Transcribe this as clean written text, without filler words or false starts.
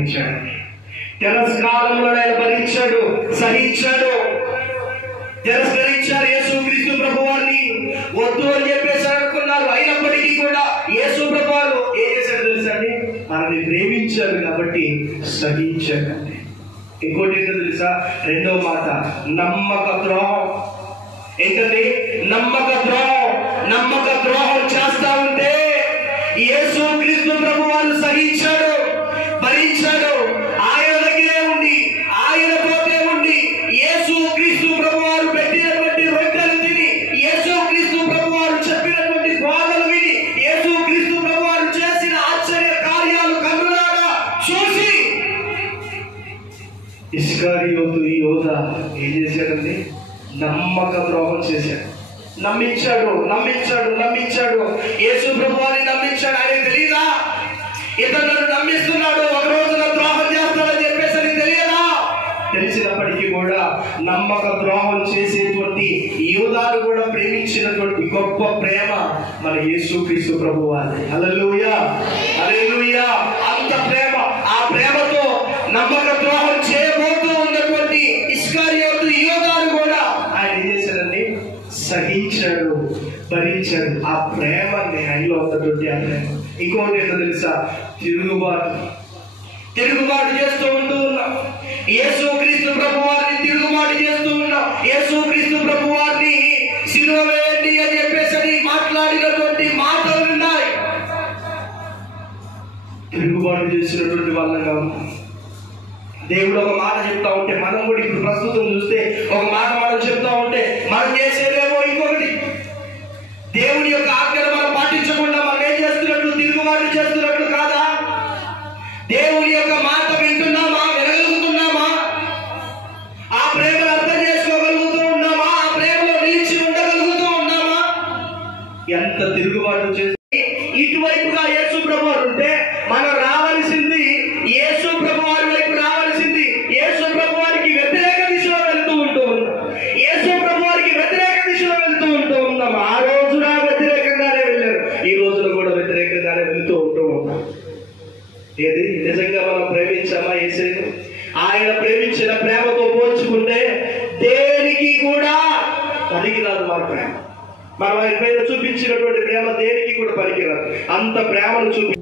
భరించాడు. తిరస్కారంలో ఆయన భరించాడు, సహించాడు. తిరస్కరించారు యేసుక్రీస్తు ప్రభువారిని, వద్దు అని చెప్పేసి అనుకున్నారు. అయినప్పటికీ కూడా యేసు ప్రభువారు ఏం చేశాడు తెలుసా అండి? మనల్ని ప్రేమించారు కాబట్టి సహించాడండి. ఇంకోటి ఏంటో తెలుసా? రెండవ మాట నమ్మక ద్రోహం. ఏంటండి? నమ్మక ద్రోహం. నమ్మక ద్రోహం చేస్తా ఉంటే యేసుక్రీస్తు ప్రభువారు సహించాడు, భరించాడు. ఆయన దగ్గరే ఉండి, ఆయనతోటే ఉండి యేసుక్రీస్తు ప్రభువారు పెట్టినటువంటి రొట్టెలు తిని, యేసుక్రీస్తు ప్రభువారు చెప్పినటువంటి బోధలు విని, యేసుక్రీస్తు ప్రభువారు చేసిన ఆశ్చర్య కార్యాలు కన్నులారా చూసి ఇస్కరియోతు యోధ ఏం చేశాడండి? నమ్మక ద్రోహం చేశాడు. నమ్మించాడు. యేసు ప్రభువారిని నమ్మించాడు. ఆయన తెలియదా ఇతను నమ్మిస్తున్నాడు, ఒక రోజున ద్రోహం చేస్తాడని చెప్పేసి అని తెలియదా? తెలిసినప్పటికీ కూడా నమ్మక ద్రోహం చేసేటువంటి యూదాను కూడా ప్రేమించినటువంటి గొప్ప ప్రేమ మన యేసుక్రీస్తు ప్రభువారి. హల్లెలూయా, హల్లెలూయా. అంత ప్రేమ, ఆ ప్రేమతో నమ్మక ద్రోహం చేయబోతూ ఉన్నటువంటి ఇస్కరియోతు యూదాను కూడా ఆయన ఏం చేశాడండి? సహించాడు, భరించాడు. ఆ ప్రేమని ఆయనలో ఉన్నటువంటి ఆ ప్రేమ. ఇంకోటి ఏంటో తెలుసా? తిరుగుబాటు చేస్తూ ఉంటూ ఉన్నాం. యేసుక్రీస్తు ప్రభువారిని తిరుగుబాటు చేస్తూ ఉన్నాం. యేసుక్రీస్తు ప్రభువారిని సిలువ వేయండి అని చెప్పేసి మాట్లాడినటువంటి మాటలు ఉన్నాయి. తిరుగుబాటు చేసినటువంటి వాళ్ళగా ఉన్నాం. దేవుడు ఒక మాట చెప్తా ఉంటే మనం కూడా ఇప్పుడు ప్రస్తుతం చూస్తే ఒక మాట మనం చెప్తా ఉంటే మనం చేసేదేమో ఇంకొకటి. దేవుని యొక్క ఆజ్ఞను మనం పాటించకుండా మనం ఏం చేస్తున్నట్లు? తిరుగుబాటు చేస్తున్నట్లు కాదా? దేవుని యొక్క మాట వింటున్నామా? వినగలుగుతున్నామా? ఆ ప్రేమను అర్థం చేసుకోగలుగుతూ ఉన్నామా? ఆ ప్రేమలో నిలిచి ఉండగలుగుతూ ఉన్నామా? ఎంత తిరుగుబాటు చేసి ఇటువైపుగా యేసు ప్రభువారు ఉంటే మనం రావాల్సింది యేసు ప్రభువారి వైపు రావాల్సింది. యేసు ప్రభువారికి వ్యతిరేక దిశలో వెళ్తూ ఉంటూ ఉన్నాం. యేసు ప్రభువారికి వ్యతిరేక దిశలో వెళ్తూ ఉంటూ ఉన్నాం. ఆ రోజున వ్యతిరేకంగానే వెళ్ళారు, ఈ రోజున కూడా వ్యతిరేకంగానే వెళ్తూ ఉంటూ ఉన్నాం. ఏది నిజంగా మనం ప్రేమించామా యేసుని? ఆయన ప్రేమించిన ప్రేమతో పోల్చుకుంటే దేనికి కూడా పనికిరాదు మన ప్రేమ. మనం ఆయన పైన చూపించినటువంటి ప్రేమ దేనికి కూడా పనికిరాదు. అంత ప్రేమను చూపి